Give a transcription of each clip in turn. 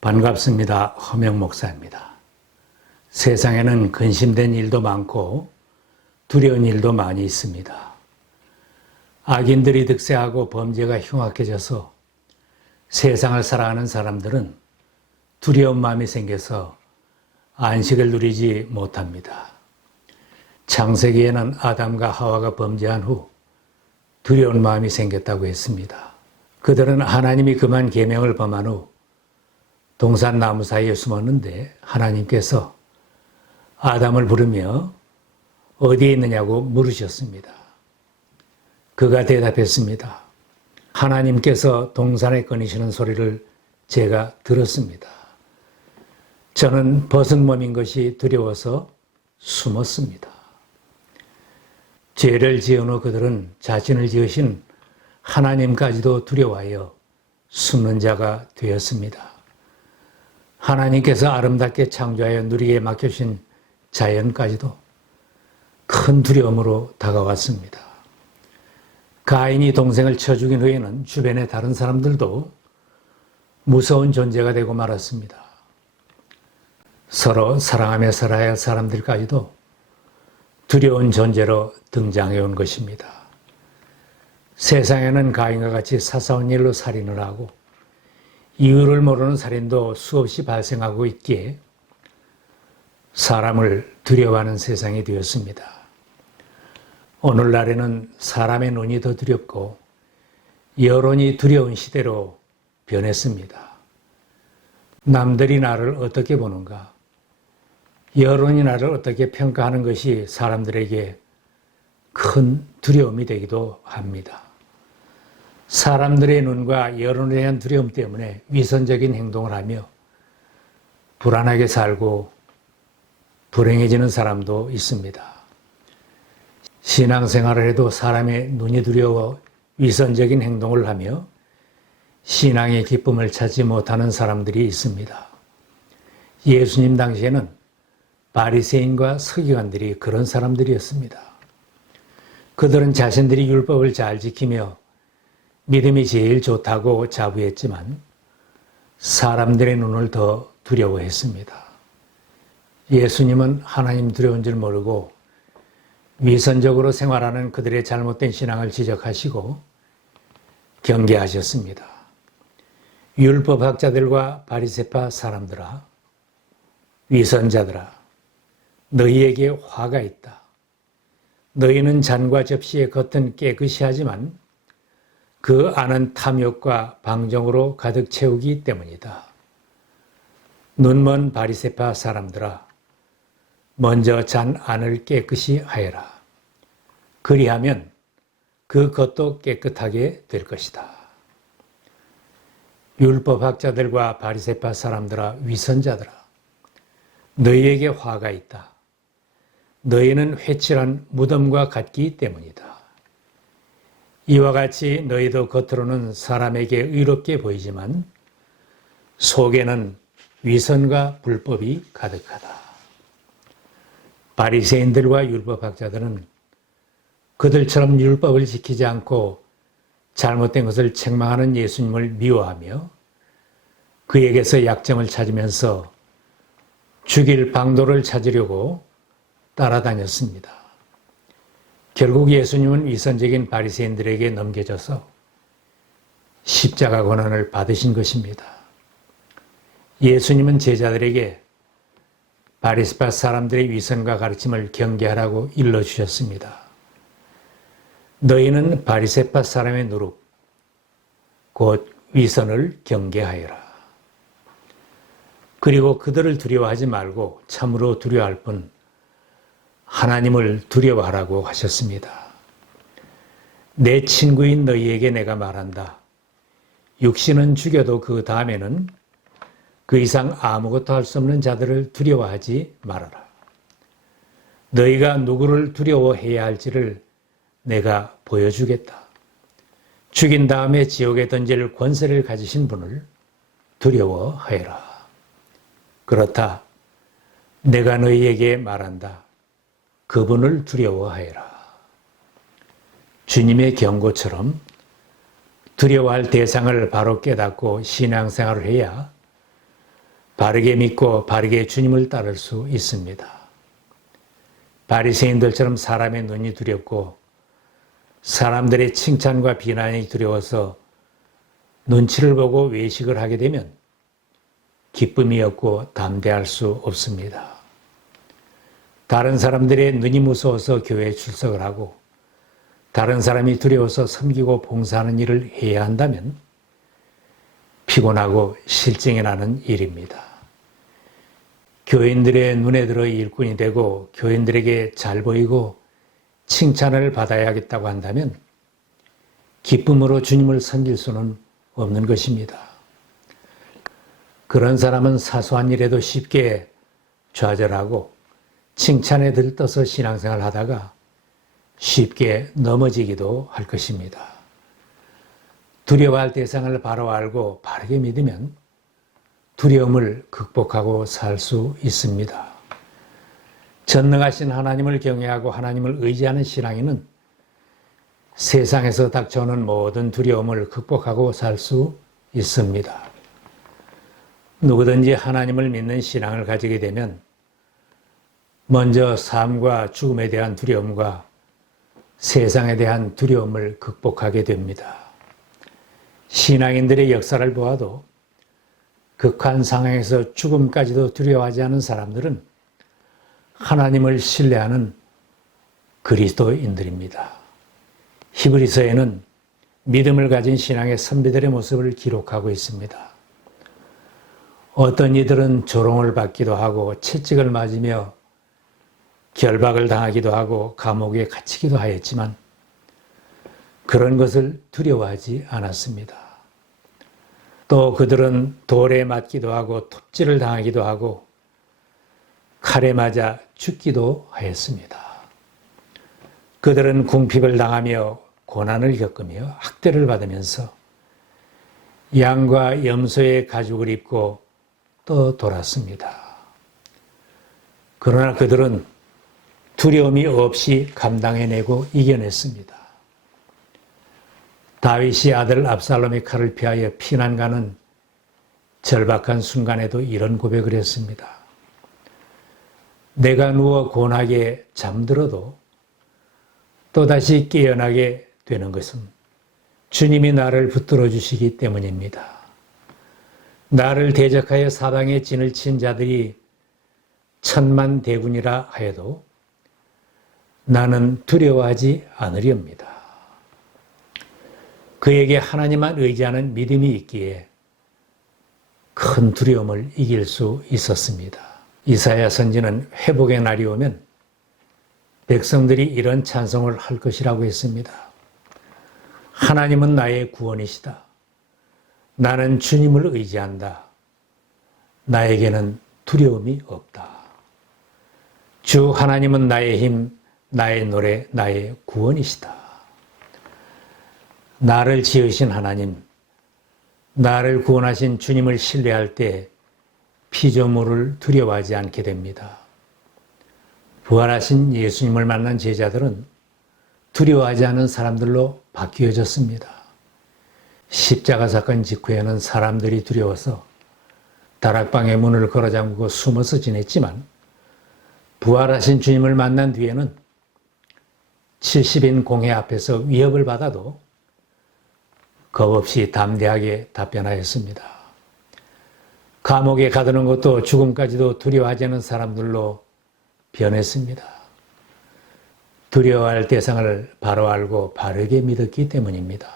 반갑습니다. 허명 목사입니다. 세상에는 근심된 일도 많고 두려운 일도 많이 있습니다. 악인들이 득세하고 범죄가 흉악해져서 세상을 살아가는 사람들은 두려운 마음이 생겨서 안식을 누리지 못합니다. 창세기에는 아담과 하와가 범죄한 후 두려운 마음이 생겼다고 했습니다. 그들은 하나님이 그만 계명을 범한 후 동산나무 사이에 숨었는데 하나님께서 아담을 부르며 어디에 있느냐고 물으셨습니다. 그가 대답했습니다. 하나님께서 동산에 꺼내시는 소리를 제가 들었습니다. 저는 벗은 몸인 것이 두려워서 숨었습니다. 죄를 지은 후 그들은 자신을 지으신 하나님까지도 두려워하여 숨는 자가 되었습니다. 하나님께서 아름답게 창조하여 누리게 맡겨주신 자연까지도 큰 두려움으로 다가왔습니다. 가인이 동생을 쳐 죽인 후에는 주변의 다른 사람들도 무서운 존재가 되고 말았습니다. 서로 사랑하며 살아야 할 사람들까지도 두려운 존재로 등장해 온 것입니다. 세상에는 가인과 같이 사사로운 일로 살인을 하고 이유를 모르는 살인도 수없이 발생하고 있기에 사람을 두려워하는 세상이 되었습니다. 오늘날에는 사람의 눈이 더 두렵고 여론이 두려운 시대로 변했습니다. 남들이 나를 어떻게 보는가, 여론이 나를 어떻게 평가하는 것이 사람들에게 큰 두려움이 되기도 합니다. 사람들의 눈과 여론에 대한 두려움 때문에 위선적인 행동을 하며 불안하게 살고 불행해지는 사람도 있습니다. 신앙생활을 해도 사람의 눈이 두려워 위선적인 행동을 하며 신앙의 기쁨을 찾지 못하는 사람들이 있습니다. 예수님 당시에는 바리새인과 서기관들이 그런 사람들이었습니다. 그들은 자신들이 율법을 잘 지키며 믿음이 제일 좋다고 자부했지만 사람들의 눈을 더 두려워했습니다. 예수님은 하나님 두려운 줄 모르고 위선적으로 생활하는 그들의 잘못된 신앙을 지적하시고 경계하셨습니다. 율법학자들과 바리새파 사람들아, 위선자들아, 너희에게 화가 있다. 너희는 잔과 접시의 겉은 깨끗이 하지만 그 안은 탐욕과 방종으로 가득 채우기 때문이다. 눈먼 바리새파 사람들아, 먼저 잔 안을 깨끗이 하여라. 그리하면 그 겉도 깨끗하게 될 것이다. 율법학자들과 바리새파 사람들아, 위선자들아, 너희에게 화가 있다. 너희는 회칠한 무덤과 같기 때문이다. 이와 같이 너희도 겉으로는 사람에게 의롭게 보이지만 속에는 위선과 불법이 가득하다. 바리새인들과 율법학자들은 그들처럼 율법을 지키지 않고 잘못된 것을 책망하는 예수님을 미워하며 그에게서 약점을 찾으면서 죽일 방도를 찾으려고 따라다녔습니다. 결국 예수님은 위선적인 바리새인들에게 넘겨져서 십자가 고난을 받으신 것입니다. 예수님은 제자들에게 바리새파 사람들의 위선과 가르침을 경계하라고 일러주셨습니다. 너희는 바리새파 사람의 누룩, 곧 위선을 경계하여라. 그리고 그들을 두려워하지 말고 참으로 두려워할 뿐 하나님을 두려워하라고 하셨습니다. 내 친구인 너희에게 내가 말한다. 육신은 죽여도 그 다음에는 그 이상 아무것도 할 수 없는 자들을 두려워하지 말아라. 너희가 누구를 두려워해야 할지를 내가 보여주겠다. 죽인 다음에 지옥에 던질 권세를 가지신 분을 두려워하여라. 그렇다. 내가 너희에게 말한다. 그분을 두려워하여라. 주님의 경고처럼 두려워할 대상을 바로 깨닫고 신앙생활을 해야 바르게 믿고 바르게 주님을 따를 수 있습니다. 바리새인들처럼 사람의 눈이 두렵고 사람들의 칭찬과 비난이 두려워서 눈치를 보고 외식을 하게 되면 기쁨이 없고 담대할 수 없습니다. 다른 사람들의 눈이 무서워서 교회에 출석을 하고 다른 사람이 두려워서 섬기고 봉사하는 일을 해야 한다면 피곤하고 실증이 나는 일입니다. 교인들의 눈에 들어 일꾼이 되고 교인들에게 잘 보이고 칭찬을 받아야겠다고 한다면 기쁨으로 주님을 섬길 수는 없는 것입니다. 그런 사람은 사소한 일에도 쉽게 좌절하고 칭찬에 들떠서 신앙생활을 하다가 쉽게 넘어지기도 할 것입니다. 두려워할 대상을 바로 알고 바르게 믿으면 두려움을 극복하고 살 수 있습니다. 전능하신 하나님을 경외하고 하나님을 의지하는 신앙인은 세상에서 닥쳐오는 모든 두려움을 극복하고 살 수 있습니다. 누구든지 하나님을 믿는 신앙을 가지게 되면 먼저 삶과 죽음에 대한 두려움과 세상에 대한 두려움을 극복하게 됩니다. 신앙인들의 역사를 보아도 극한 상황에서 죽음까지도 두려워하지 않은 사람들은 하나님을 신뢰하는 그리스도인들입니다. 히브리서에는 믿음을 가진 신앙의 선비들의 모습을 기록하고 있습니다. 어떤 이들은 조롱을 받기도 하고 채찍을 맞으며 결박을 당하기도 하고 감옥에 갇히기도 하였지만 그런 것을 두려워하지 않았습니다. 또 그들은 돌에 맞기도 하고 톱질을 당하기도 하고 칼에 맞아 죽기도 하였습니다. 그들은 궁핍을 당하며 고난을 겪으며 학대를 받으면서 양과 염소의 가죽을 입고 또 돌았습니다. 그러나 그들은 두려움이 없이 감당해내고 이겨냈습니다. 다윗이 아들 압살롬의 칼을 피하여 피난 가는 절박한 순간에도 이런 고백을 했습니다. 내가 누워 곤하게 잠들어도 또다시 깨어나게 되는 것은 주님이 나를 붙들어 주시기 때문입니다. 나를 대적하여 사방에 진을 친 자들이 천만대군이라 하여도 나는 두려워하지 않으리옵니다. 그에게 하나님만 의지하는 믿음이 있기에 큰 두려움을 이길 수 있었습니다. 이사야 선지는 회복의 날이 오면 백성들이 이런 찬송을 할 것이라고 했습니다. 하나님은 나의 구원이시다. 나는 주님을 의지한다. 나에게는 두려움이 없다. 주 하나님은 나의 힘, 나의 노래, 나의 구원이시다. 나를 지으신 하나님, 나를 구원하신 주님을 신뢰할 때 피조물을 두려워하지 않게 됩니다. 부활하신 예수님을 만난 제자들은 두려워하지 않은 사람들로 바뀌어졌습니다. 십자가 사건 직후에는 사람들이 두려워서 다락방의 문을 걸어 잠그고 숨어서 지냈지만 부활하신 주님을 만난 뒤에는 70인 공회 앞에서 위협을 받아도 겁없이 담대하게 답변하였습니다. 감옥에 가두는 것도 죽음까지도 두려워하지 않은 사람들로 변했습니다. 두려워할 대상을 바로 알고 바르게 믿었기 때문입니다.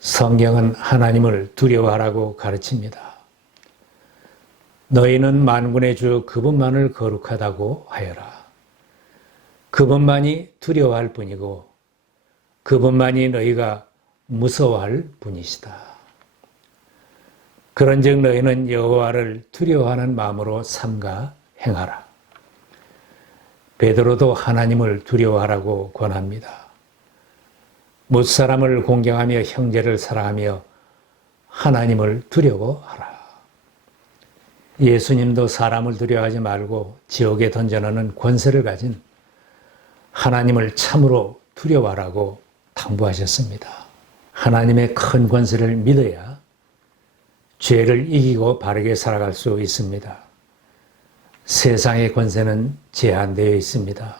성경은 하나님을 두려워하라고 가르칩니다. 너희는 만군의 주 그분만을 거룩하다고 하여라. 그분만이 두려워할 뿐이고 그분만이 너희가 무서워할 분이시다. 그런즉 너희는 여호와를 두려워하는 마음으로 삼가 행하라. 베드로도 하나님을 두려워하라고 권합니다. 무사람을 공경하며 형제를 사랑하며 하나님을 두려워하라. 예수님도 사람을 두려워하지 말고 지옥에 던져넣는 권세를 가진 하나님을 참으로 두려워하라고 당부하셨습니다. 하나님의 큰 권세를 믿어야 죄를 이기고 바르게 살아갈 수 있습니다. 세상의 권세는 제한되어 있습니다.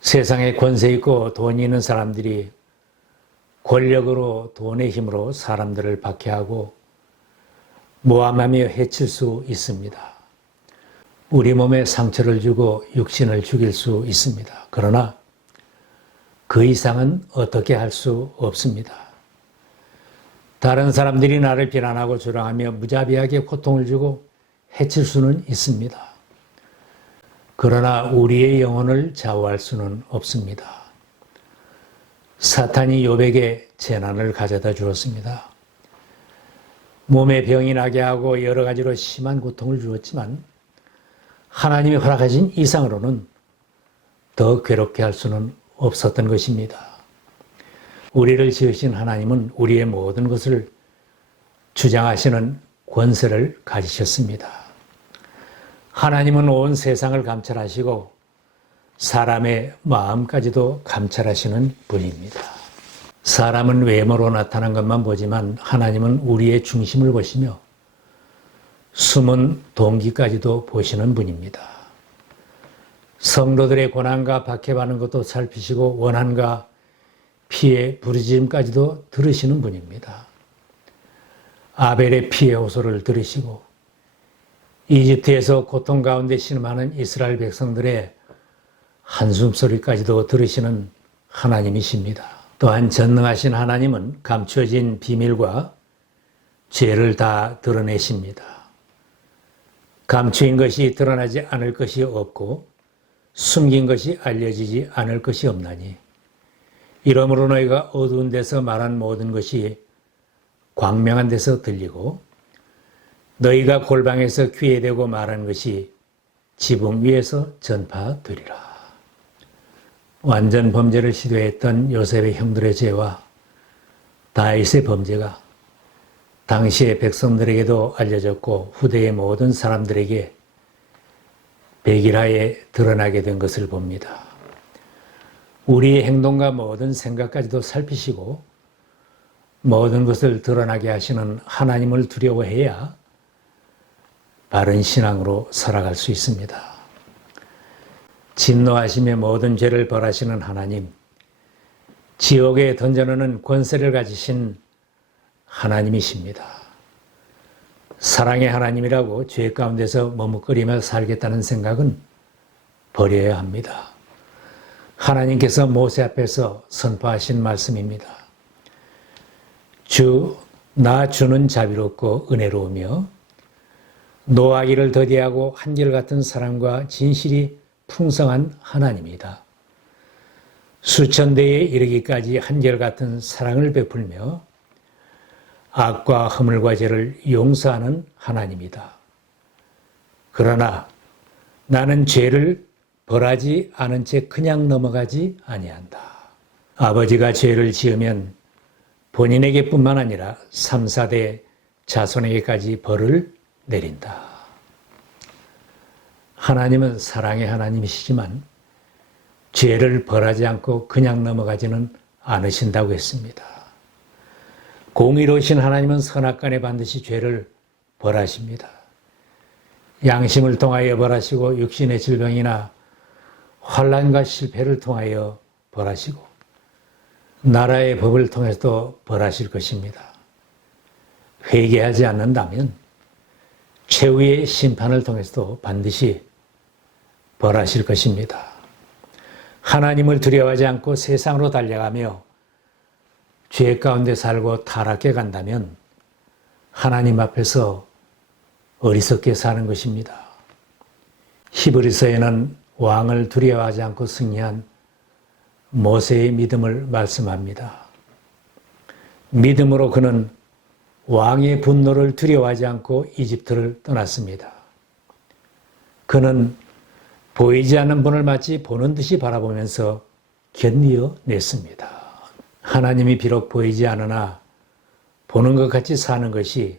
세상에 권세 있고 돈이 있는 사람들이 권력으로 돈의 힘으로 사람들을 박해하고 모함하며 해칠 수 있습니다. 우리 몸에 상처를 주고 육신을 죽일 수 있습니다. 그러나 그 이상은 어떻게 할 수 없습니다. 다른 사람들이 나를 비난하고 조롱하며 무자비하게 고통을 주고 해칠 수는 있습니다. 그러나 우리의 영혼을 좌우할 수는 없습니다. 사탄이 욥에게 재난을 가져다 주었습니다. 몸에 병이 나게 하고 여러 가지로 심한 고통을 주었지만 하나님이 허락하신 이상으로는 더 괴롭게 할 수는 없었던 것입니다. 우리를 지으신 하나님은 우리의 모든 것을 주장하시는 권세를 가지셨습니다. 하나님은 온 세상을 감찰하시고 사람의 마음까지도 감찰하시는 분입니다. 사람은 외모로 나타난 것만 보지만 하나님은 우리의 중심을 보시며 숨은 동기까지도 보시는 분입니다. 성도들의 고난과 박해받는 것도 살피시고 원한과 피해 부르짖음까지도 들으시는 분입니다. 아벨의 피해 호소를 들으시고 이집트에서 고통 가운데 신음하는 이스라엘 백성들의 한숨소리까지도 들으시는 하나님이십니다. 또한 전능하신 하나님은 감추어진 비밀과 죄를 다 드러내십니다. 감추인 것이 드러나지 않을 것이 없고 숨긴 것이 알려지지 않을 것이 없나니 이러므로 너희가 어두운 데서 말한 모든 것이 광명한 데서 들리고 너희가 골방에서 귀에 대고 말한 것이 지붕 위에서 전파되리라. 완전 범죄를 시도했던 요셉의 형들의 죄와 다윗의 범죄가 당시의 백성들에게도 알려졌고 후대의 모든 사람들에게 백일하에 드러나게 된 것을 봅니다. 우리의 행동과 모든 생각까지도 살피시고 모든 것을 드러나게 하시는 하나님을 두려워해야 바른 신앙으로 살아갈 수 있습니다. 진노하시며 모든 죄를 벌하시는 하나님, 지옥에 던져놓는 권세를 가지신 하나님이십니다. 사랑의 하나님이라고 죄 가운데서 머뭇거리며 살겠다는 생각은 버려야 합니다. 하나님께서 모세 앞에서 선포하신 말씀입니다. 나 주는 자비롭고 은혜로우며 노하기를 더디하고 한결같은 사랑과 진실이 풍성한 하나님이다. 수천 대에 이르기까지 한결같은 사랑을 베풀며 악과 허물과 죄를 용서하는 하나님이다. 그러나 나는 죄를 벌하지 않은 채 그냥 넘어가지 아니한다. 아버지가 죄를 지으면 본인에게 뿐만 아니라 3, 4대 자손에게까지 벌을 내린다. 하나님은 사랑의 하나님이시지만 죄를 벌하지 않고 그냥 넘어가지는 않으신다고 했습니다. 공의로우신 하나님은 선악간에 반드시 죄를 벌하십니다. 양심을 통하여 벌하시고 육신의 질병이나 환난과 실패를 통하여 벌하시고 나라의 법을 통해서도 벌하실 것입니다. 회개하지 않는다면 최후의 심판을 통해서도 반드시 벌하실 것입니다. 하나님을 두려워하지 않고 세상으로 달려가며 죄 가운데 살고 타락해 간다면 하나님 앞에서 어리석게 사는 것입니다. 히브리서에는 왕을 두려워하지 않고 승리한 모세의 믿음을 말씀합니다. 믿음으로 그는 왕의 분노를 두려워하지 않고 이집트를 떠났습니다. 그는 보이지 않는 분을 마치 보는 듯이 바라보면서 견디어 냈습니다. 하나님이 비록 보이지 않으나 보는 것 같이 사는 것이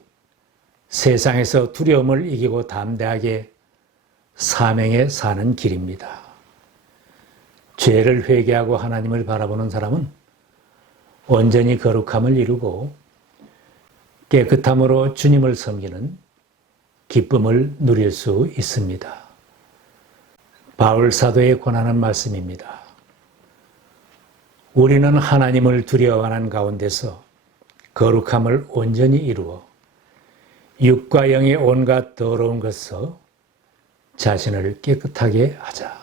세상에서 두려움을 이기고 담대하게 사명에 사는 길입니다. 죄를 회개하고 하나님을 바라보는 사람은 온전히 거룩함을 이루고 깨끗함으로 주님을 섬기는 기쁨을 누릴 수 있습니다. 바울 사도의 권하는 말씀입니다. 우리는 하나님을 두려워하는 가운데서 거룩함을 온전히 이루어 육과 영의 온갖 더러운 것서 자신을 깨끗하게 하자.